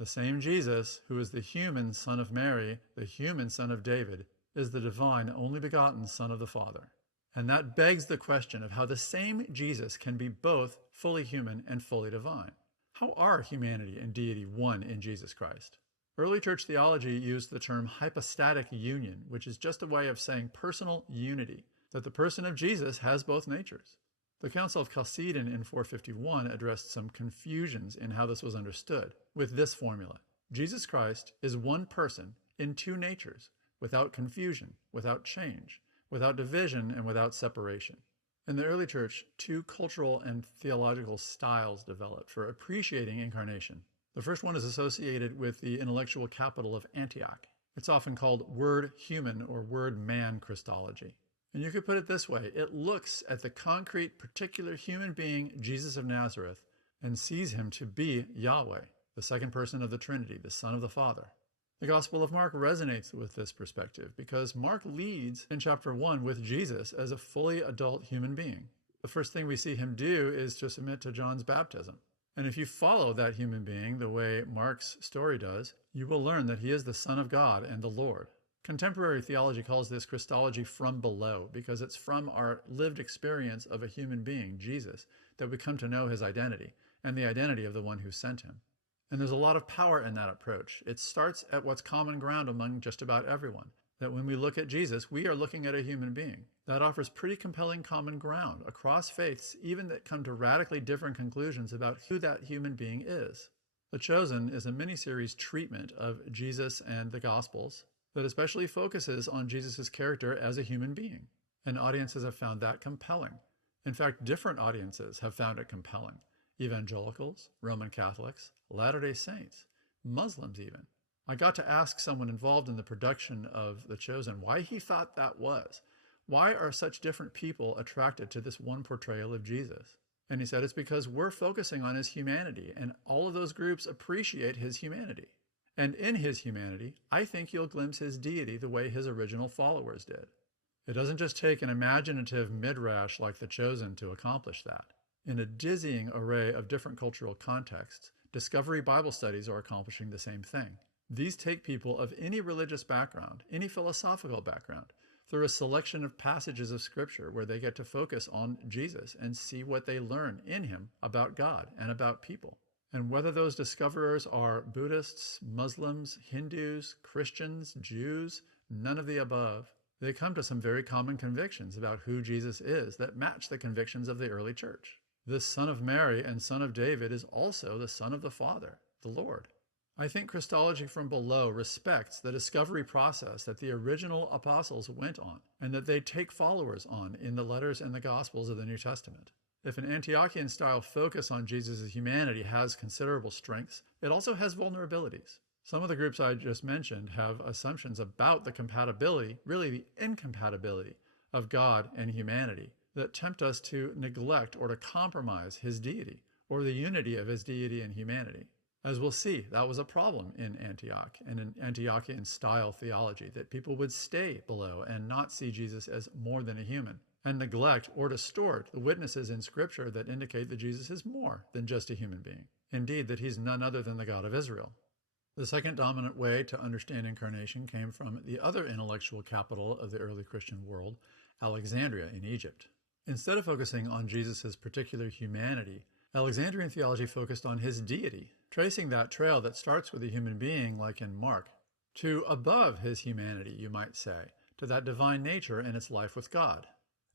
The same Jesus, who is the human Son of Mary, the human Son of David, is the divine, only begotten Son of the Father. And that begs the question of how the same Jesus can be both fully human and fully divine. How are humanity and deity one in Jesus Christ? Early church theology used the term hypostatic union, which is just a way of saying personal unity, that the person of Jesus has both natures. The Council of Chalcedon in 451 addressed some confusions in how this was understood, with this formula: Jesus Christ is one person in two natures, without confusion, without change, without division, and without separation. In the early church, two cultural and theological styles developed for appreciating incarnation. The first one is associated with the intellectual capital of Antioch. It's often called word human or word man Christology. And you could put it this way: it looks at the concrete, particular human being, Jesus of Nazareth, and sees him to be Yahweh, the second person of the Trinity, the Son of the Father. The Gospel of Mark resonates with this perspective because Mark leads in chapter 1 with Jesus as a fully adult human being. The first thing we see him do is to submit to John's baptism. And if you follow that human being the way Mark's story does, you will learn that he is the Son of God and the Lord. Contemporary theology calls this Christology from below because it's from our lived experience of a human being, Jesus, that we come to know his identity and the identity of the one who sent him. And there's a lot of power in that approach. It starts at what's common ground among just about everyone, that when we look at Jesus, we are looking at a human being. That offers pretty compelling common ground across faiths, even that come to radically different conclusions about who that human being is. The Chosen is a mini-series treatment of Jesus and the Gospels that especially focuses on Jesus' character as a human being. And audiences have found that compelling. In fact, different audiences have found it compelling. Evangelicals, Roman Catholics, Latter-day Saints, Muslims even. I got to ask someone involved in the production of The Chosen why he thought that was. Why are such different people attracted to this one portrayal of Jesus? And he said it's because we're focusing on his humanity, and all of those groups appreciate his humanity. And in his humanity, I think you'll glimpse his deity the way his original followers did. It doesn't just take an imaginative midrash like The Chosen to accomplish that. In a dizzying array of different cultural contexts, Discovery Bible studies are accomplishing the same thing. These take people of any religious background, any philosophical background, through a selection of passages of Scripture where they get to focus on Jesus and see what they learn in him about God and about people. And whether those discoverers are Buddhists, Muslims, Hindus, Christians, Jews, none of the above, they come to some very common convictions about who Jesus is that match the convictions of the early church. This Son of Mary and Son of David is also the Son of the Father, the Lord. I think Christology from below respects the discovery process that the original apostles went on and that they take followers on in the letters and the Gospels of the New Testament. If an Antiochian-style focus on Jesus' humanity has considerable strengths, it also has vulnerabilities. Some of the groups I just mentioned have assumptions about the compatibility, really the incompatibility, of God and humanity that tempt us to neglect or to compromise his deity or the unity of his deity and humanity. As we'll see, that was a problem in Antioch and in Antiochian-style theology, that people would stay below and not see Jesus as more than a human, and neglect or distort the witnesses in Scripture that indicate that Jesus is more than just a human being. Indeed, that he's none other than the God of Israel. The second dominant way to understand incarnation came from the other intellectual capital of the early Christian world, Alexandria in Egypt. Instead of focusing on Jesus' particular humanity, Alexandrian theology focused on his deity, tracing that trail that starts with a human being, like in Mark, to above his humanity, you might say, to that divine nature and its life with God.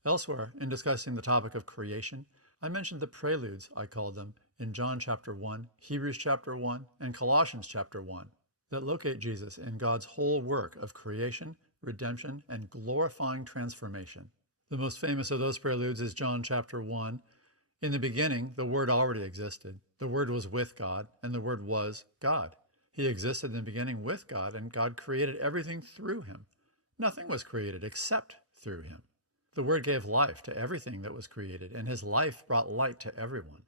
Elsewhere, in discussing the topic of creation, I mentioned the preludes, I called them, in John chapter 1, Hebrews chapter 1, and Colossians chapter 1, that locate Jesus in God's whole work of creation, redemption, and glorifying transformation. The most famous of those preludes is John chapter 1. In the beginning, the Word already existed. The Word was with God, and the Word was God. He existed in the beginning with God, and God created everything through him. Nothing was created except through him. The Word gave life to everything that was created, and his life brought light to everyone.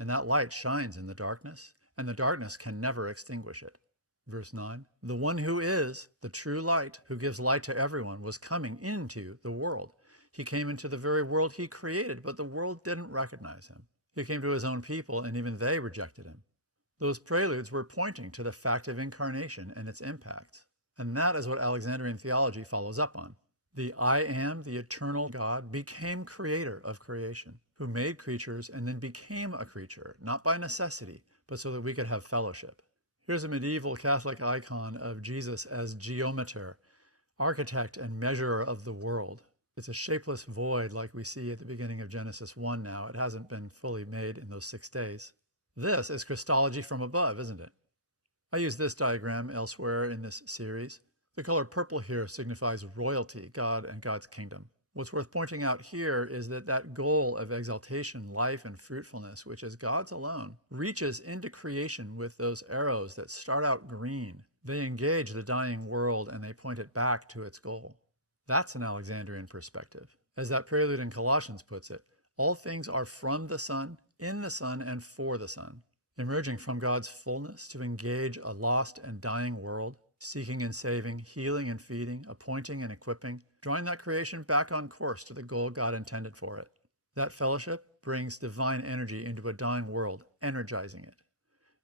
And that light shines in the darkness, and the darkness can never extinguish it. Verse 9, the one who is the true light, who gives light to everyone, was coming into the world. He came into the very world he created, but the world didn't recognize him. He came to his own people, and even they rejected him. Those preludes were pointing to the fact of incarnation and its impact. And that is what Alexandrian theology follows up on. The I Am, the eternal God, became creator of creation, who made creatures and then became a creature, not by necessity, but so that we could have fellowship. Here's a medieval Catholic icon of Jesus as geometer, architect and measurer of the world. It's a shapeless void like we see at the beginning of Genesis 1 now. It hasn't been fully made in those 6 days. This is Christology from above, isn't it? I use this diagram elsewhere in this series. The color purple here signifies royalty, God and God's kingdom. What's worth pointing out here is that goal of exaltation, life, and fruitfulness, which is God's alone, reaches into creation with those arrows that start out green. They engage the dying world and they point it back to its goal. That's an Alexandrian perspective. As that prelude in Colossians puts it, all things are from the Son, in the Son, and for the Son, emerging from God's fullness to engage a lost and dying world, seeking and saving, healing and feeding, appointing and equipping, drawing that creation back on course to the goal God intended for it. That fellowship brings divine energy into a dying world, energizing it.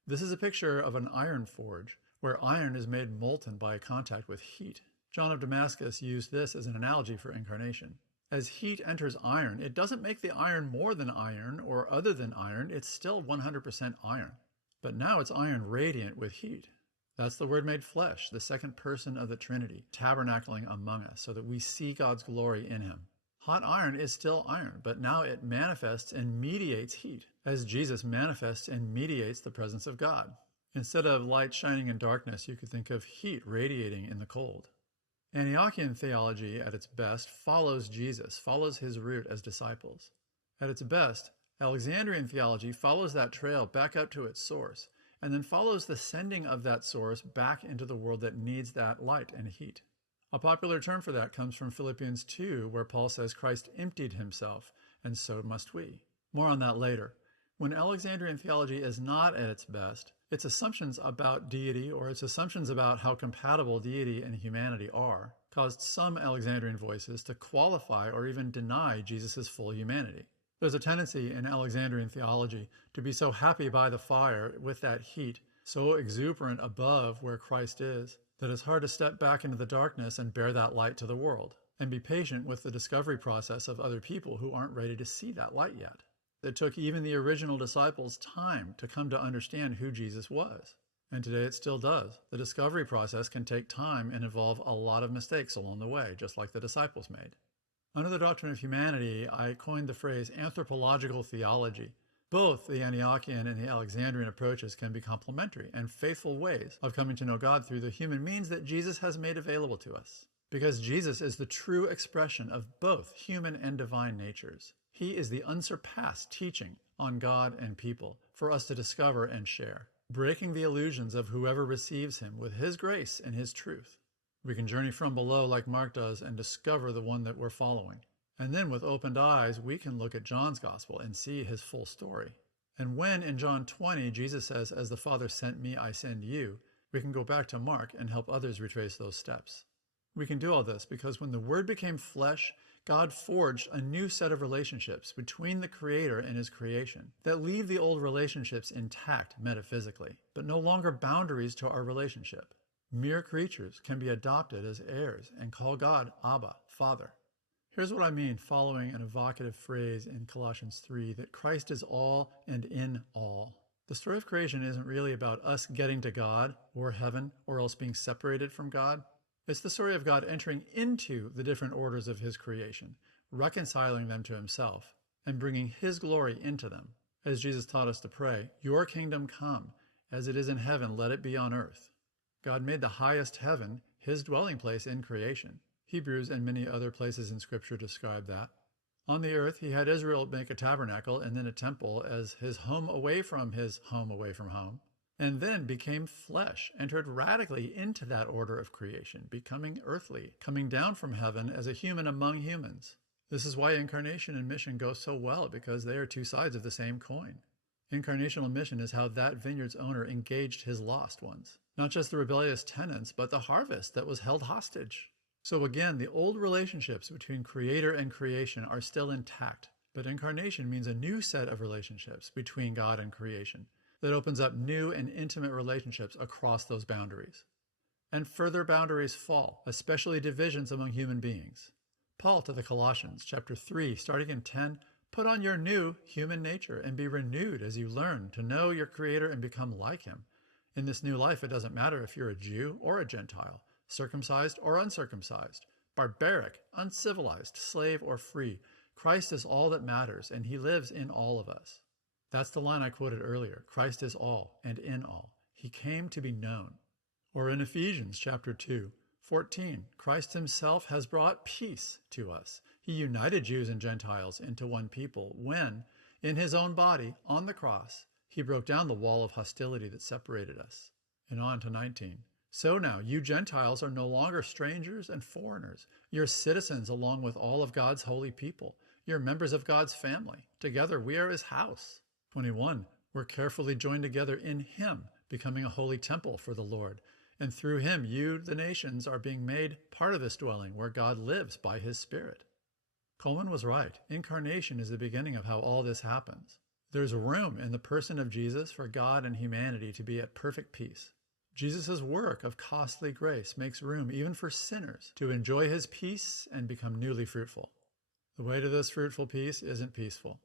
This is a picture of an iron forge, where iron is made molten by contact with heat. John of Damascus used this as an analogy for incarnation. As heat enters iron, it doesn't make the iron more than iron or other than iron, it's still 100% iron. But now it's iron radiant with heat. That's the Word made flesh, the second person of the Trinity, tabernacling among us so that we see God's glory in him. Hot iron is still iron, but now it manifests and mediates heat, as Jesus manifests and mediates the presence of God. Instead of light shining in darkness, you could think of heat radiating in the cold. Antiochian theology, at its best, follows Jesus, follows his route as disciples. At its best, Alexandrian theology follows that trail back up to its source, and then follows the sending of that source back into the world that needs that light and heat. A popular term for that comes from Philippians 2, where Paul says Christ emptied himself, and so must we. More on that later. When Alexandrian theology is not at its best, its assumptions about deity or its assumptions about how compatible deity and humanity are caused some Alexandrian voices to qualify or even deny Jesus' full humanity. There's a tendency in Alexandrian theology to be so happy by the fire with that heat, so exuberant above where Christ is, that it's hard to step back into the darkness and bear that light to the world, and be patient with the discovery process of other people who aren't ready to see that light yet. It took even the original disciples time to come to understand who Jesus was. And today it still does. The discovery process can take time and involve a lot of mistakes along the way, just like the disciples made. Under the doctrine of humanity, I coined the phrase anthropological theology. Both the Antiochian and the Alexandrian approaches can be complementary and faithful ways of coming to know God through the human means that Jesus has made available to us. Because Jesus is the true expression of both human and divine natures. He is the unsurpassed teaching on God and people for us to discover and share, breaking the illusions of whoever receives him with his grace and his truth. We can journey from below like Mark does and discover the one that we're following. And then with opened eyes, we can look at John's gospel and see his full story. And when in John 20, Jesus says, "As the Father sent me, I send you," we can go back to Mark and help others retrace those steps. We can do all this because when the Word became flesh, God forged a new set of relationships between the Creator and his creation that leave the old relationships intact metaphysically, but no longer boundaries to our relationship. Mere creatures can be adopted as heirs and call God Abba, Father. Here's what I mean following an evocative phrase in Colossians 3, that Christ is all and in all. The story of creation isn't really about us getting to God or heaven or else being separated from God. It's the story of God entering into the different orders of his creation, reconciling them to himself, and bringing his glory into them. As Jesus taught us to pray, "Your kingdom come, as it is in heaven, let it be on earth." God made the highest heaven his dwelling place in creation. Hebrews and many other places in Scripture describe that. On the earth, he had Israel make a tabernacle and then a temple as his home away from home, and then became flesh, entered radically into that order of creation, becoming earthly, coming down from heaven as a human among humans. This is why incarnation and mission go so well, because they are two sides of the same coin. Incarnational mission is how that vineyard's owner engaged his lost ones. Not just the rebellious tenants, but the harvest that was held hostage. So again, the old relationships between creator and creation are still intact, but incarnation means a new set of relationships between God and creation, that opens up new and intimate relationships across those boundaries. And further boundaries fall, especially divisions among human beings. Paul to the Colossians, chapter 3, starting in 10, put on your new human nature and be renewed as you learn to know your Creator and become like Him. In this new life, it doesn't matter if you're a Jew or a Gentile, circumcised or uncircumcised, barbaric, uncivilized, slave or free. Christ is all that matters, and He lives in all of us. That's the line I quoted earlier. Christ is all and in all. He came to be known. Or in Ephesians chapter 2, 14, Christ Himself has brought peace to us. He united Jews and Gentiles into one people when, in His own body, on the cross, He broke down the wall of hostility that separated us. And on to 19. So now, you Gentiles are no longer strangers and foreigners. You're citizens along with all of God's holy people. You're members of God's family. Together, we are His house. 21. We're carefully joined together in Him, becoming a holy temple for the Lord. And through Him, you, the nations, are being made part of this dwelling where God lives by His Spirit. Coleman was right. Incarnation is the beginning of how all this happens. There's room in the person of Jesus for God and humanity to be at perfect peace. Jesus' work of costly grace makes room even for sinners to enjoy His peace and become newly fruitful. The way to this fruitful peace isn't peaceful.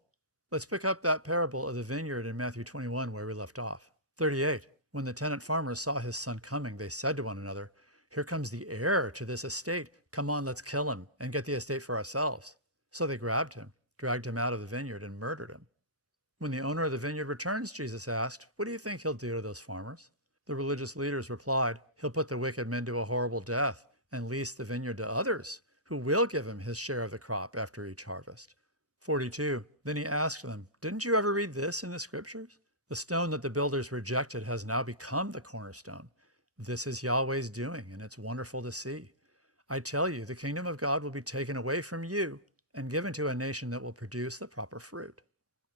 Let's pick up that parable of the vineyard in Matthew 21 where we left off. 38. When the tenant farmers saw his son coming, they said to one another, "Here comes the heir to this estate. Come on, let's kill him and get the estate for ourselves." So they grabbed him, dragged him out of the vineyard, and murdered him. When the owner of the vineyard returns, Jesus asked, "What do you think he'll do to those farmers?" The religious leaders replied, "He'll put the wicked men to a horrible death and lease the vineyard to others, who will give him his share of the crop after each harvest." 42. Then he asked them, "Didn't you ever read this in the scriptures? The stone that the builders rejected has now become the cornerstone. This is Yahweh's doing, and it's wonderful to see. I tell you, the kingdom of God will be taken away from you and given to a nation that will produce the proper fruit."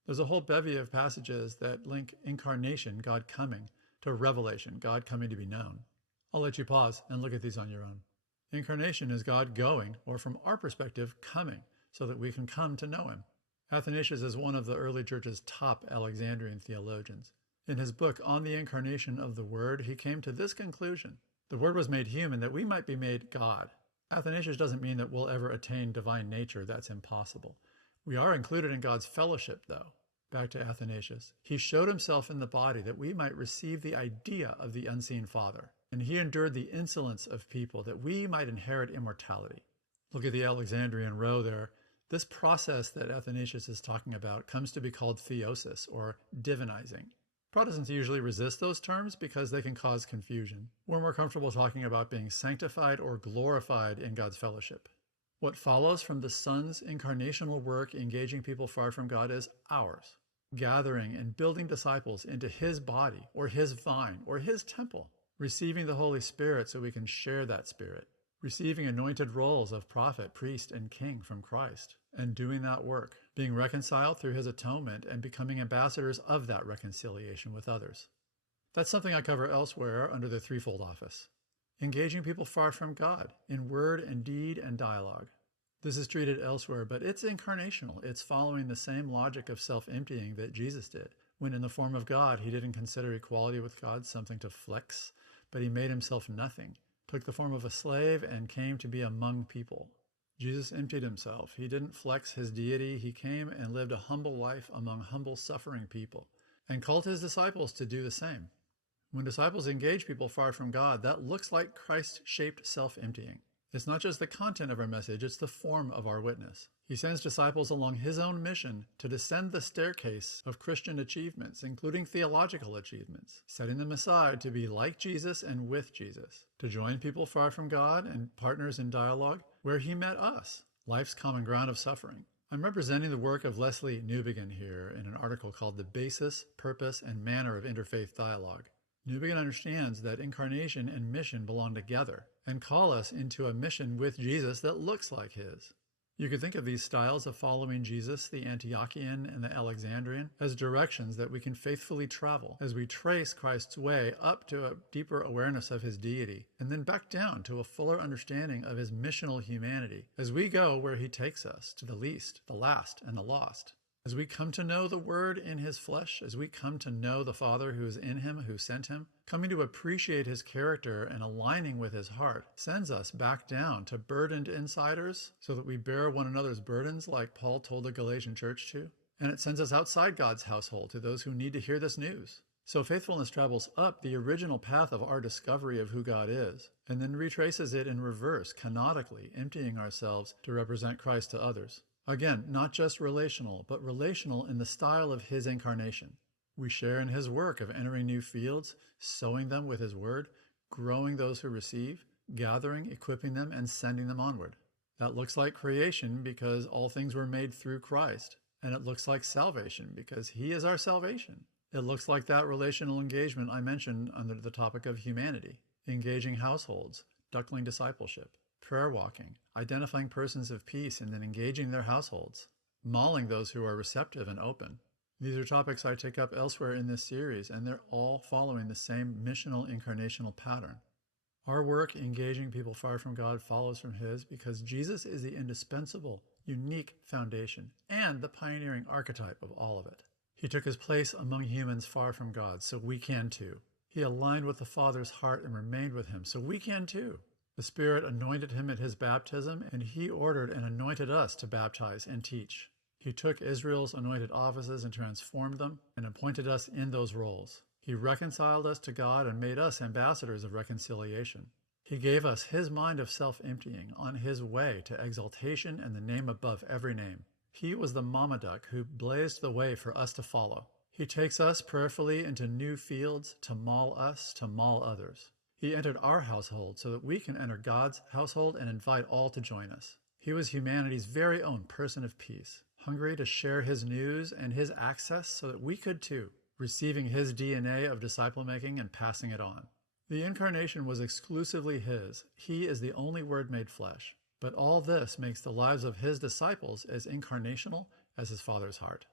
There's a whole bevy of passages that link incarnation, God coming, to revelation, God coming to be known. I'll let you pause and look at these on your own. Incarnation is God going, or from our perspective, coming, so that we can come to know Him. Athanasius is one of the early church's top Alexandrian theologians. In his book On the Incarnation of the Word, he came to this conclusion: the Word was made human that we might be made God. Athanasius doesn't mean that we'll ever attain divine nature. That's impossible. We are included in God's fellowship, though. Back to Athanasius. He showed Himself in the body that we might receive the idea of the unseen Father, and He endured the insolence of people that we might inherit immortality. Look at the Alexandrian row there. This process that Athanasius is talking about comes to be called theosis, or divinizing. Protestants usually resist those terms because they can cause confusion. We're more comfortable talking about being sanctified or glorified in God's fellowship. What follows from the Son's incarnational work engaging people far from God is ours, gathering and building disciples into His body, or His vine, or His temple, receiving the Holy Spirit so we can share that Spirit, receiving anointed roles of prophet, priest, and king from Christ, and doing that work, being reconciled through His atonement and becoming ambassadors of that reconciliation with others. That's something I cover elsewhere under the threefold office. Engaging people far from God in word and deed and dialogue. This is treated elsewhere, but it's incarnational. It's following the same logic of self-emptying that Jesus did. When in the form of God, He didn't consider equality with God something to flex, but He made Himself nothing, took the form of a slave, and came to be among people. Jesus emptied Himself. He didn't flex His deity. He came and lived a humble life among humble, suffering people, and called His disciples to do the same. When disciples engage people far from God, that looks like Christ-shaped self-emptying. It's not just the content of our message, it's the form of our witness. He sends disciples along His own mission to descend the staircase of Christian achievements, including theological achievements, setting them aside to be like Jesus and with Jesus, to join people far from God and partners in dialogue where He met us, life's common ground of suffering. I'm representing the work of Leslie Newbigin here in an article called The Basis, Purpose, and Manner of Interfaith Dialogue. Newbigin understands that incarnation and mission belong together and call us into a mission with Jesus that looks like His. You could think of these styles of following Jesus, the Antiochian and the Alexandrian, as directions that we can faithfully travel as we trace Christ's way up to a deeper awareness of His deity, and then back down to a fuller understanding of His missional humanity as we go where He takes us, to the least, the last, and the lost. As we come to know the Word in his flesh, as we come to know the Father who is in him, who sent him, coming to appreciate his character and aligning with his heart sends us back down to burdened insiders so that we bear one another's burdens like Paul told the Galatian church to. And it sends us outside God's household to those who need to hear this news. So faithfulness travels up the original path of our discovery of who God is, and then retraces it in reverse, canonically, emptying ourselves to represent Christ to others. Again, not just relational, but relational in the style of his incarnation. We share in his work of entering new fields, sowing them with his word, growing those who receive, gathering, equipping them, and sending them onward. That looks like creation because all things were made through Christ, and it looks like salvation because he is our salvation. It looks like that relational engagement I mentioned under the topic of humanity, engaging households, duckling discipleship, prayer walking, identifying persons of peace and then engaging their households, mauling those who are receptive and open. These are topics I take up elsewhere in this series, and they're all following the same missional incarnational pattern. Our work engaging people far from God follows from his because Jesus is the indispensable, unique foundation and the pioneering archetype of all of it. He took his place among humans far from God, so we can too. He aligned with the Father's heart and remained with him, so we can too. The Spirit anointed him at his baptism, and he ordered and anointed us to baptize and teach. He took Israel's anointed offices and transformed them and appointed us in those roles. He reconciled us to God and made us ambassadors of reconciliation. He gave us his mind of self-emptying on his way to exaltation and the name above every name. He was the mama duck who blazed the way for us to follow. He takes us prayerfully into new fields to maul us, to maul others. He entered our household so that we can enter God's household and invite all to join us. He was humanity's very own person of peace, hungry to share his news and his access so that we could too, receiving his DNA of disciple-making and passing it on. The incarnation was exclusively his. He is the only Word made flesh. But all this makes the lives of his disciples as incarnational as his Father's heart.